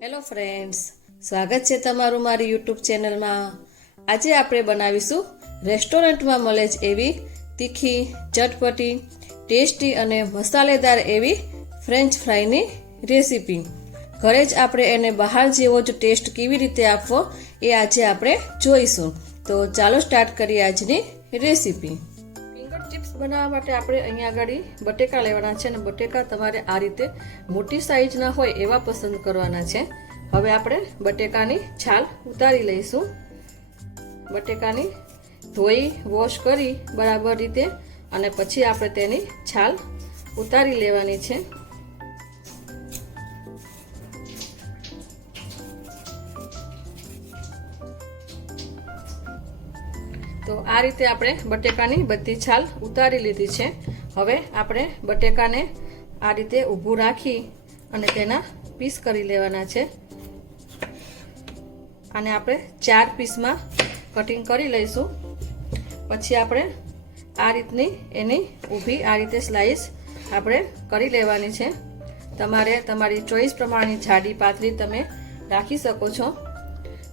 Hello friends, સ્વાગત છે તમારું મારી યુટ્યુબ ચેનલમાં। આજે આપણે બનાવીશું રેસ્ટોરન્ટમાં મળે જ એવી તીખી, ચટપટી, ટેસ્ટી અને મસાલેદાર એવી ફ્રેન્ચ ફ્રાઈની રેસીપી। ઘરે જ આપણે એને બહાર જેવો જ ટેસ્ટ કેવી રીતે આપવો એ આજે આપણે જોઈશું। તો ચાલો સ્ટાર્ટ કરીએ આજની રેસીપી। ફિંગર ચિપ્સ બનાવવા માટે આપણે અહીંયા આગળ બટેકા લેવાના છે અને બટેકા તમારે આ રીતે મોટી સાઈઝના હોય એવા પસંદ કરવાના છે। હવે આપણે બટેકાની છાલ ઉતારી લઈશું। બટેકાની ધોઈ વોશ કરી બરાબર રીતે અને પછી આપણે તેની છાલ ઉતારી લેવાની છે। તો આ રીતે આપણે બટેકાની બધી છાલ ઉતારી લીધી છે। હવે આપણે બટેકાને આ રીતે ઊભું રાખી અને તેના પીસ કરી લેવાના છે। આને આપણે 4 પીસમાં કટિંગ કરી લઈશું। પછી આપણે આ રીતની એની ઊભી આ રીતે સ્લાઈસ આપણે કરી લેવાની છે। તમારે તમારી ચોઈસ પ્રમાણેની જાડી પાતળી તમે રાખી શકો છો।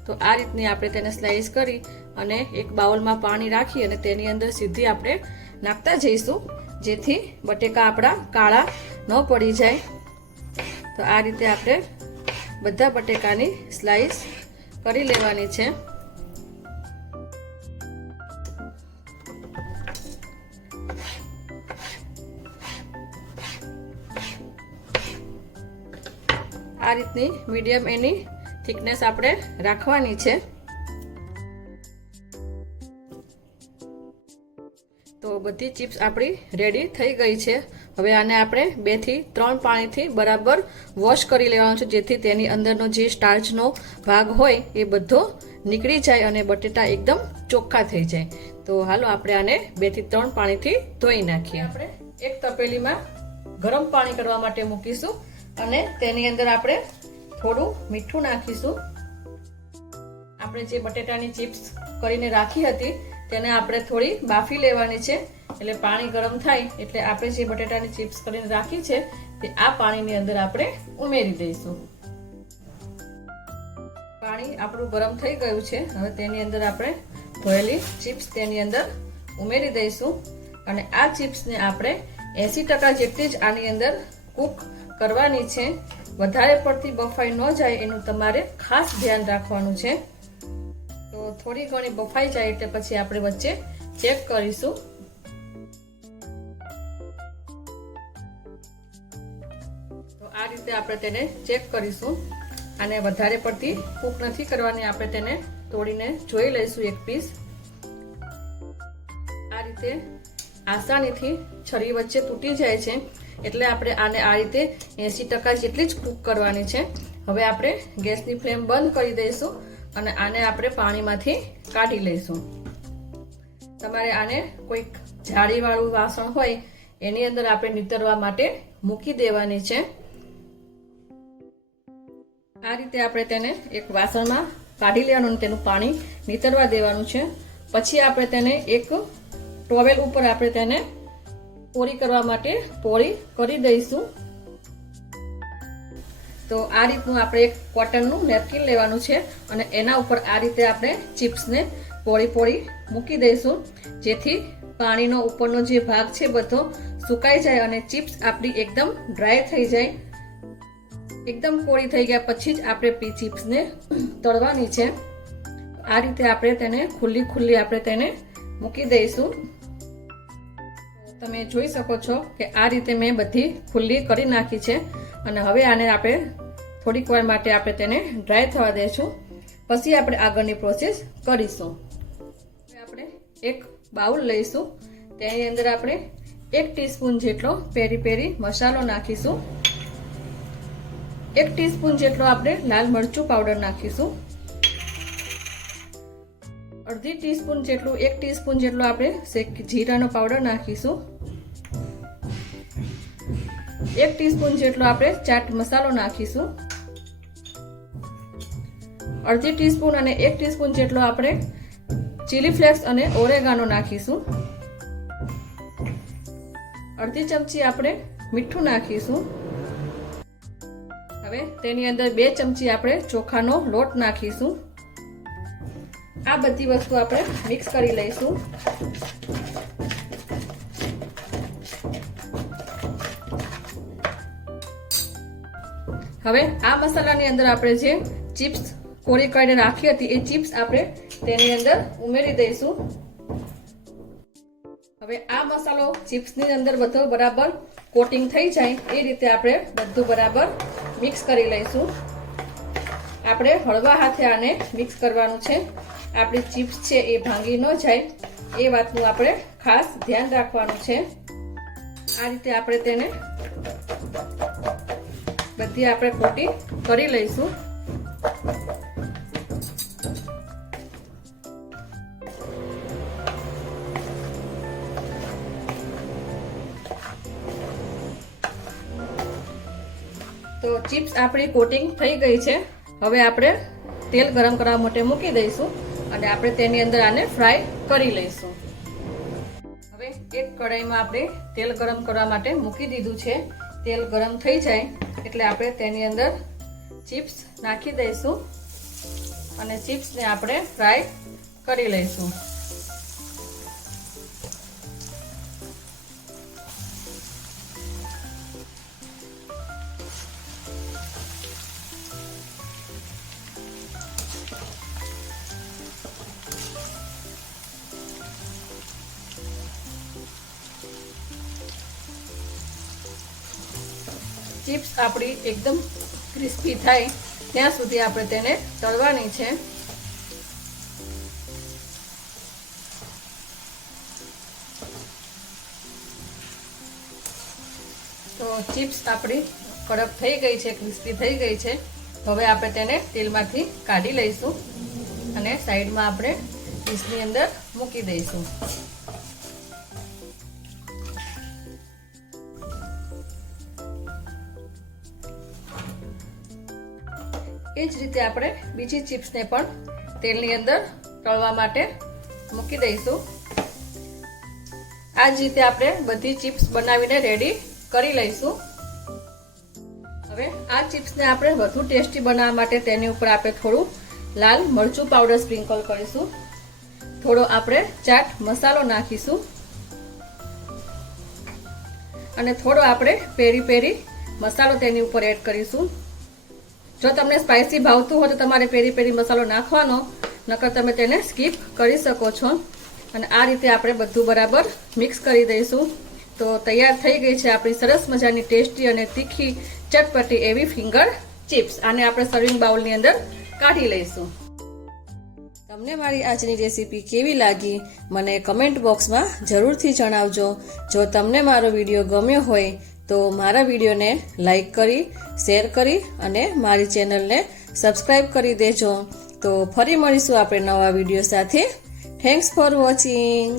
તો આ રીતની આપણે તેને સ્લાઈસ કરી અને એક બાઉલમાં પાણી રાખી અને તેની અંદર સીધી આપણે નાખતા જઈશું, જેથી બટેકા આપણા કાળા ન પડી જાય। તો આ રીતે આપણે બધા બટેકાની સ્લાઈસ કરી લેવાની છે। આ રીતની મીડિયમ એની થિકનેસ આપણે રાખવાની છે। તો બધી ચિપ્સ આપણી રેડી થઈ ગઈ છે। હવે આને આપણે 2 થી 3 પાણીથી બરાબર વોશ કરી લેવાનું છે, જેથી તેની અંદરનો જે સ્ટાર્ચનો ભાગ હોય એ બધો નીકળી જાય અને બટેટા એકદમ ચોખ્ખા થઈ જાય। તો હાલો આપણે આને 2 થી 3 પાણીથી ધોઈ નાખીએ। આપણે એક તપેલીમાં ગરમ પાણી કરવા માટે મૂકીશું અને તેની અંદર આપણે થોડું મીઠું નાખીશું। આપણે જે બટેટાની ચિપ્સ કરીને રાખી હતી તેને આપણે થોડી બાફી લેવાની છે। એટલે પાણી ગરમ થાય એટલે આપણે જે બટેટાની ચિપ્સ કરીને રાખી છે તે આ પાણીની અંદર આપણે ઉમેરી દઈશું। પાણી આપણું ગરમ થઈ ગયું છે। હવે તેની અંદર આપણે ધોયેલી ચિપ્સ તેની અંદર ઉમેરી દઈશું અને આ ચિપ્સને આપણે 80% જેટલી જ આની અંદર કૂક કરવાની છે। વધારે પડતી બફાઈ ન જાય એનું તમારે ખાસ ધ્યાન રાખવાનું છે। તો થોડી ઘણી બફાઈ જાય એટલે પછી આપણે વચ્ચે ચેક કરીશું। તો આ રીતે આપણે તેને ચેક કરીશું। આને વધારે પડતી કૂક નથી કરવાની, આપણે તેને તોડીને જોઈ લઈશું એક પીસ। આ રીતે આસાનીથી છરી વચ્ચે તૂટી જાય છે, એટલે આપણે આને આ રીતે 80% જેટલી જ કૂક કરવાની છે। હવે આપણે ગેસની ફ્લેમ બંધ કરી દઈશું અને આને આપણે પાણીમાંથી કાઢી લઈશું। તમારે આને કોઈક જાળીવાળું વાસણ હોય એની અંદર આપણે નીતરવા માટે મૂકી દેવાની છે। આ રીતે આપણે તેને એક વાસણમાં કાઢી લેવાનું અને તેનું પાણી નીતરવા દેવાનું છે। પછી આપણે તેને એક ટોવેલ ઉપર આપણે તેને પોરી કરવા માટે પોરી કરી દઈશું। તો આ રીતનું આપણે એક કોટનનું નેપકિન લેવાનું છે અને એના ઉપર આ રીતે આપણે ચિપ્સને પોળી મૂકી દઈશું, જેથી પાણીનો ઉપરનો જે ભાગ છે બધો સુકાઈ જાય અને ચિપ્સ આપણી એકદમ ડ્રાય થઈ જાય। એકદમ કોરી થઈ ગયા પછી જ આપણે ચિપ્સને તળવાની છે। આ રીતે આપણે તેને ખુલ્લી આપણે તેને મૂકી દઈશું। તમે જોઈ શકો છો કે આ રીતે મેં બધી ખુલ્લી કરી નાખી છે અને હવે આને આપણે થોડીક વાર માટે આપણે તેને ડ્રાય થવા દઈશું, પછી આપણે આગળની પ્રોસેસ કરીશું। આપણે એક બાઉલ લઈશું, તેની અંદર આપણે 1 ટીસ્પૂન જેટલો પેરી પેરી મસાલો નાખીશું। 1 ટીસ્પૂન જેટલો આપણે લાલ મરચું પાવડર નાખીશું। 1/2 ટીસ્પૂન જેટલું 1 ટીસ્પૂન જેટલો આપણે જીરાનો પાવડર નાખીશું। 1 ટીસ્પૂન જેટલો આપણે ચાટ મસાલો નાખીશું। 1/2 ટીસ્પૂન અને 1 ટીસ્પૂન જેટલો આપણે ચીલી ફ્લેક્સ અને ઓરેગાનો નાખીશું। 1/2 ચમચી આપણે મીઠું નાખીશું। હવે તેની અંદર 2 ચમચી આપણે ચોખાનો લોટ નાખીશું. આ બધી વસ્તુ આપણે મિક્સ કરી લઈશું. હવે આ મસાલાની અંદર આપણે જે ચિપ્સ કોરી કરીને રાખી હતી એ ચિપ્સ આપણે તેની અંદર ઉમેરી દઈશું. હવે આ મસાલો ચિપ્સની અંદર બધો બરાબર કોટિંગ થઈ જાય એ રીતે આપણે બધું બરાબર મિક્સ કરી લઈશું. આપણે હળવા હાથે આને મિક્સ કરવાનું છે. આપણી ચિપ્સ છે એ ભાંગી ન જાય એ વાતનું આપણે ખાસ ધ્યાન રાખવાનું છે. આ રીતે આપણે તેને બધી આપણે કોટિંગ કરી લઈશું. તો ચિપ્સ આપણી કોટિંગ થઈ ગઈ છે. હવે આપણે તેલ ગરમ કરવા માટે મૂકી દઈશું અને આપણે તેની અંદર આને ફ્રાય કરી લઈશું. હવે એક કઢાઈમાં આપણે તેલ ગરમ કરવા માટે મૂકી દીધું છે. તેલ ગરમ થઈ જાય એટલે આપણે તેની અંદર ચિપ્સ નાખી દઈશું અને ચિપ્સને આપણે ફ્રાય કરી લઈશું. ચિપ્સ આપણી એકદમ ક્રિસ્પી થાય ત્યાં સુધી આપણે તેને તળવાની છે. તો ચિપ્સ આપણી કડક થઈ ગઈ છે, ક્રિસ્પી થઈ ગઈ છે. હવે આપણે તેને તેલમાંથી કાઢી લઈશું અને સાઈડમાં આપણે ડીશની અંદર મૂકી દઈશું. એ જ રીતે આપણે બીજી ચિપ્સને પણ તેલની અંદર તળવા માટે મૂકી દઈશું. આ જ રીતે આપણે બધી ચિપ્સ બનાવીને રેડી કરી લઈશું. હવે આ ચિપ્સને આપણે વધુ ટેસ્ટી બનાવવા માટે તેની ઉપર આપણે થોડું લાલ મરચું પાવડર સ્પ્રિંકલ કરીશું. થોડો આપણે ચાટ મસાલો નાખીશું અને થોડો આપણે પેરી પેરી મસાલો તેની ઉપર એડ કરીશું. જો તમને સ્પાઇસી ભાવતું હોય તો તમારે પેરી પેરી મસાલો નાખવાનો, નકર તમે તેને સ્કીપ કરી શકો છો. અને આ રીતે આપણે બધું બરાબર મિક્સ કરી દઈશું. તો તૈયાર થઈ ગઈ છે આપણી સરસ મજાની ટેસ્ટી અને તીખી ચટપટી એવી ફિંગર ચિપ્સ. આને આપણે સર્વિંગ બાઉલની અંદર કાઢી લઈશું. તમને મારી આજની રેસીપી કેવી લાગી મને કમેન્ટ બોક્સમાં જરૂરથી જણાવજો. જો તમને મારો વિડીયો ગમ્યો હોય તો મારા વિડીયોને લાઈક કરી, શેર કરી અને મારી ચેનલને સબસ્ક્રાઈબ કરી દેજો. તો ફરી મળીશું આપણે નવા વિડીયો સાથે. Thanks for watching.